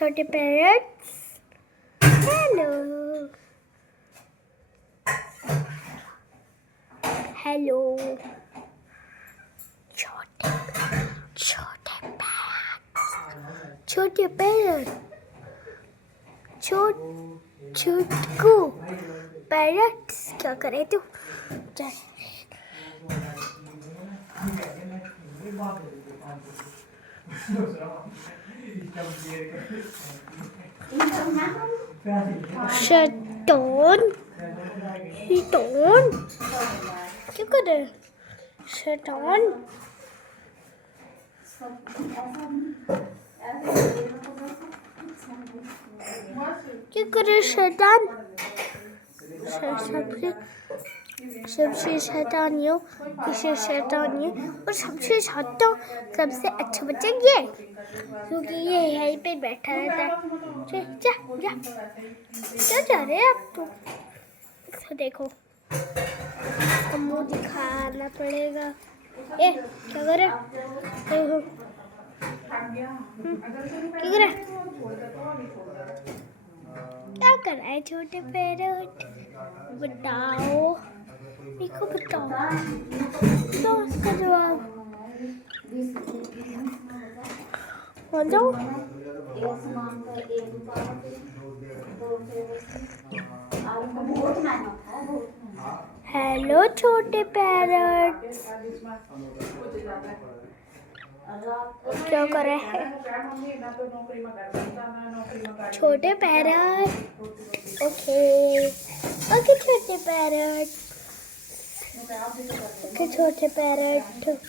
छोटे parrots hello hello छोटे छोटे पैरट छोटे पैरट छोटकू पैरट्स क्या करे तू शैतान शैतान क्या कर रहे शैतान क्या कर रहे शैतान सबसे शैतानियों किसे शैतानियों और सबसे ज्यादा सबसे अच्छा बच्चा ये क्योंकि ये यहीं पे बैठा रहता है जा जा जा क्या जा रहे हैं आप तो देखो मुंह दिखाना पड़ेगा ए क्या कर रहे देखो क्या कर रहा है छोटे पैरट बताओ मेरे को बताओ तो उसका जवाब हो जाओ हेलो छोटे पैरट्स क्या कर रहे हैं छोटे पैरट ओके ओके छोटे पैरट ओके छोटे पैरट